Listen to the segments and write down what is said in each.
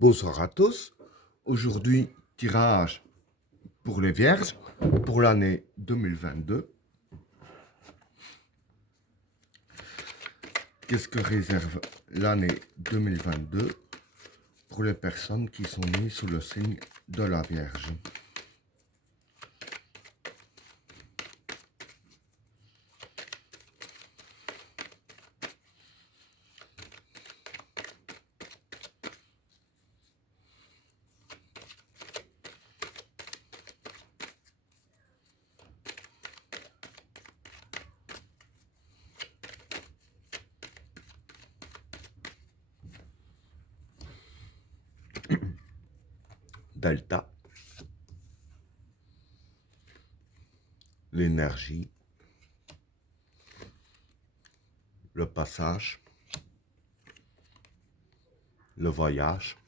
Bonsoir à tous. Aujourd'hui, tirage pour les Vierges pour l'année 2022. Qu'est-ce que réserve l'année 2022 pour les personnes qui sont nées sous le signe de la Vierge? Delta, l'énergie, le passage, le voyage,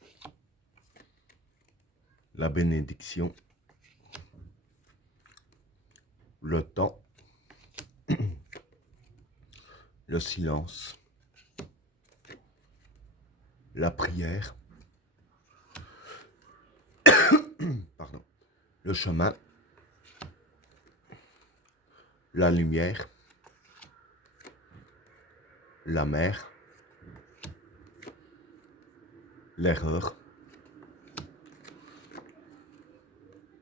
la bénédiction, le temps, le silence, la prière, pardon, le chemin, la lumière, la mer, l'erreur,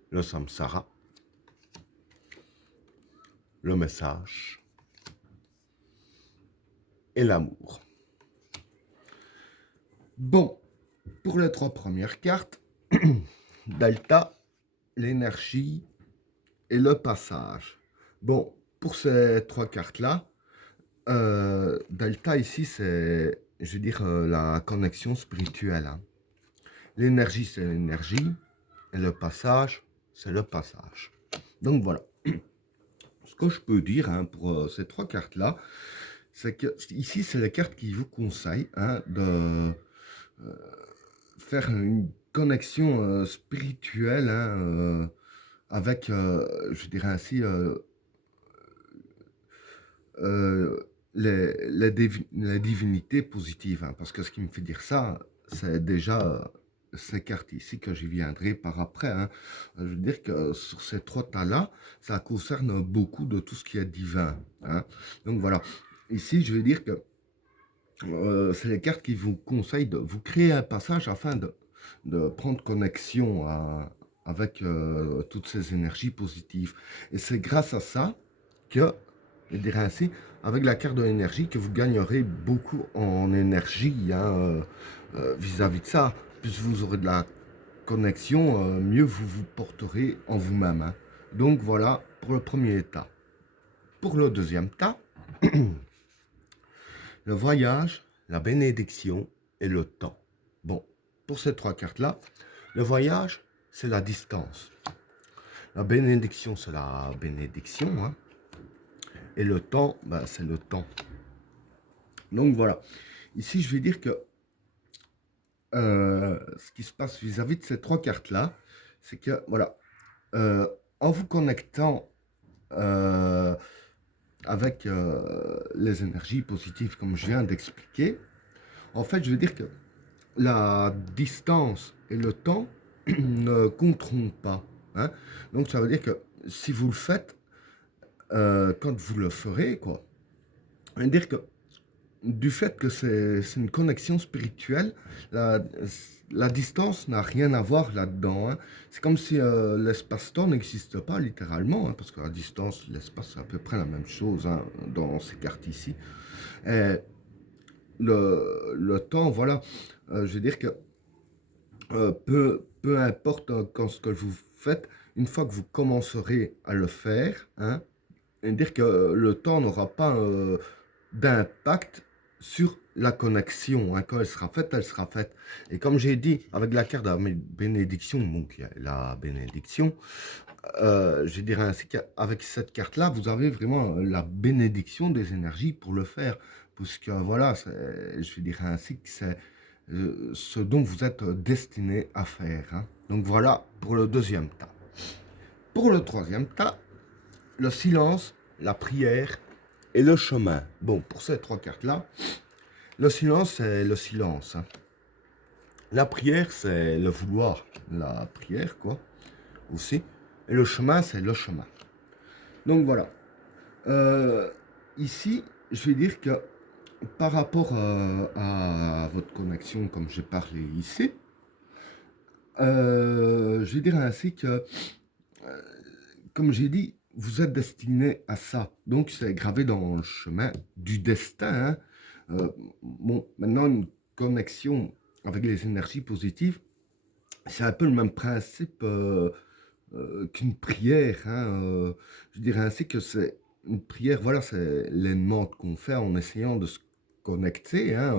le samsara, le message et l'amour. Bon, pour les trois premières cartes, Delta, l'énergie et le passage. Bon, pour ces trois cartes-là, Delta ici, c'est, je veux dire, la connexion spirituelle. Hein. L'énergie, c'est l'énergie, et le passage, c'est le passage. Donc voilà. Ce que je peux dire hein, pour ces trois cartes-là, c'est que ici, c'est les cartes qui vous conseillent hein, de faire une connexion spirituelle hein, avec, je dirais ainsi, les divinités positives. Hein, parce que ce qui me fait dire ça, c'est déjà ces cartes ici que j'y viendrai par après. Hein. Je veux dire que sur ces trois tas-là, ça concerne beaucoup de tout ce qui est divin. Hein. Donc voilà. Ici, je veux dire que c'est les cartes qui vous conseillent de vous créer un passage afin de prendre connexion avec toutes ces énergies positives. Et c'est grâce à ça que, je dirais ainsi, avec la carte de l'énergie, que vous gagnerez beaucoup en énergie hein, vis-à-vis de ça. Plus vous aurez de la connexion, mieux vous vous porterez en vous-même. Hein. Donc voilà pour le premier état. Pour le deuxième tas, le voyage, la bénédiction et le temps. Bon, pour ces trois cartes-là, le voyage, c'est la distance. La bénédiction, c'est la bénédiction. Hein. Et le temps, ben, c'est le temps. Donc voilà. Ici, je vais dire que ce qui se passe vis-à-vis de ces trois cartes-là, c'est que, voilà, en vous connectant avec les énergies positives, comme je viens d'expliquer, en fait, je veux dire que la distance et le temps ne compteront pas. Hein. Donc, ça veut dire que si vous le faites, quand vous le ferez, quoi, ça veut dire que du fait que c'est une connexion spirituelle, la distance n'a rien à voir là-dedans. Hein. C'est comme si l'espace-temps n'existe pas littéralement, hein, parce que la distance, l'espace, c'est à peu près la même chose hein, dans ces cartes ici. Et le temps, voilà, je veux dire que peu importe quand ce que vous faites, une fois que vous commencerez à le faire, hein, dire que le temps n'aura pas d'impact sur la connexion. Hein. Quand elle sera faite, elle sera faite. Et comme j'ai dit, avec la carte de la bénédiction, donc la bénédiction, je dirais ainsi qu'avec cette carte-là, vous avez vraiment la bénédiction des énergies pour le faire. Puisque voilà, je dirais ainsi que c'est ce dont vous êtes destiné à faire. Hein. Donc voilà pour le deuxième tas. Pour le troisième tas, le silence, la prière et le chemin. Bon, pour ces trois cartes-là, le silence, c'est le silence. Hein. La prière, c'est le vouloir. La prière, quoi, aussi. Et le chemin, c'est le chemin. Donc voilà. Euh, Ici, je vais dire que par rapport à votre connexion, comme j'ai parlé ici, je vais dire ainsi que, comme j'ai dit, vous êtes destiné à ça. Donc, c'est gravé dans le chemin du destin, hein. Bon, maintenant, une connexion avec les énergies positives, c'est un peu le même principe qu'une prière, hein. Je dirais ainsi que c'est une prière, voilà, c'est l'aimante qu'on fait en essayant de se connecter, hein,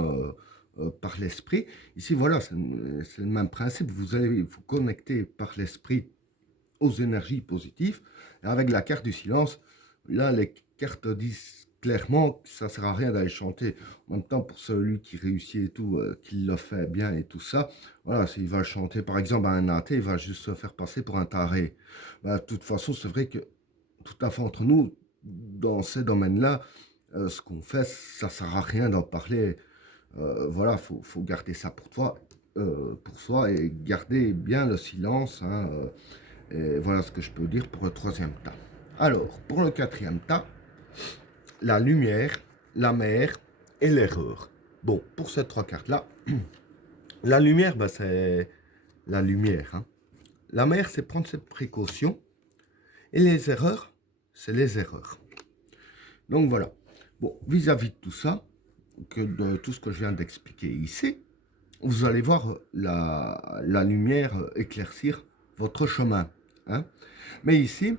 par l'esprit. Ici, voilà, c'est le même principe. Vous allez vous connecter par l'esprit aux énergies positives. Et avec la carte du silence, là, les cartes disent clairement que ça ne sert à rien d'aller chanter. En même temps, pour celui qui réussit et tout, qui le fait bien et tout ça, voilà, s'il va chanter par exemple à un athée, il va juste se faire passer pour un taré. Bah, de toute façon, c'est vrai que tout à fait entre nous, dans ces domaines-là, ce qu'on fait, ça ne sert à rien d'en parler. Voilà, faut garder ça pour soi et garder bien le silence, hein, et voilà ce que je peux dire pour le troisième tas. Alors, pour le quatrième tas, la lumière, la mer et l'erreur. Bon, pour ces trois cartes-là, la lumière, ben, c'est la lumière, hein. La mer, c'est prendre ses précautions. Et les erreurs, c'est les erreurs. Donc voilà. Bon, vis-à-vis de tout ça, de tout ce que je viens d'expliquer ici, vous allez voir la lumière éclaircir votre chemin, hein. Mais ici,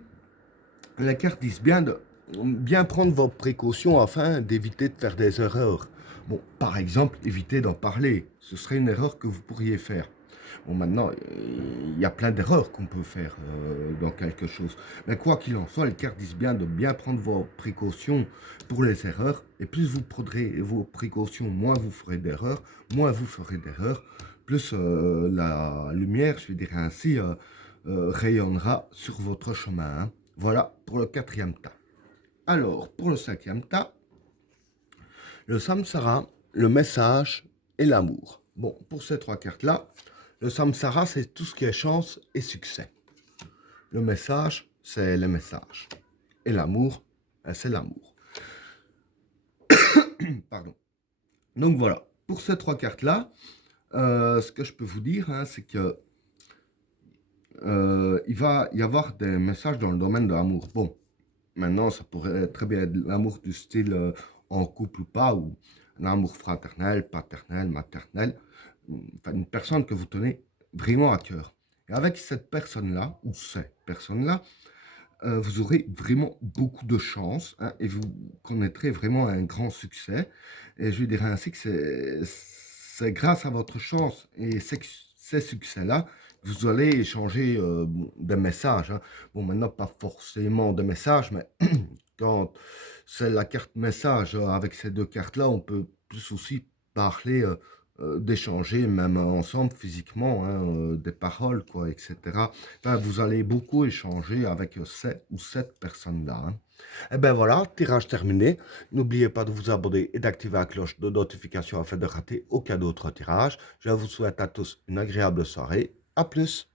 la carte dit bien de bien prendre vos précautions afin d'éviter de faire des erreurs. Bon, par exemple, éviter d'en parler. Ce serait une erreur que vous pourriez faire. Bon, maintenant, il y a plein d'erreurs qu'on peut faire dans quelque chose. Mais quoi qu'il en soit, les cartes disent bien de bien prendre vos précautions pour les erreurs. Et plus vous prendrez vos précautions, moins vous ferez d'erreurs. Moins vous ferez d'erreurs, plus la lumière, je vais dire ainsi, rayonnera sur votre chemin, hein. Voilà pour le quatrième tas. Alors, pour le cinquième tas, le samsara, le message et l'amour. Bon, pour ces trois cartes-là, le samsara, c'est tout ce qui est chance et succès. Le message, c'est le message. Et l'amour, c'est l'amour. Pardon. Donc voilà, pour ces trois cartes-là, ce que je peux vous dire, hein, c'est que il va y avoir des messages dans le domaine de l'amour. Bon, maintenant, ça pourrait très bien être l'amour du style en couple ou pas, ou l'amour fraternel, paternel, maternel. Enfin, une personne que vous tenez vraiment à cœur. Et avec cette personne-là, ou ces personnes-là, vous aurez vraiment beaucoup de chance, hein, et vous connaîtrez vraiment un grand succès. Et je dirais ainsi que c'est grâce à votre chance et ces succès-là, vous allez échanger des messages, hein. Bon, maintenant, pas forcément de messages, mais quand c'est la carte message, avec ces deux cartes-là, on peut plus aussi parler, d'échanger, même ensemble physiquement, hein, des paroles, quoi, etc. Enfin, vous allez beaucoup échanger avec ces ou cette personne-là, hein. Et ben voilà, tirage terminé. N'oubliez pas de vous abonner et d'activer la cloche de notification afin de rater aucun autre tirage. Je vous souhaite à tous une agréable soirée. À plus!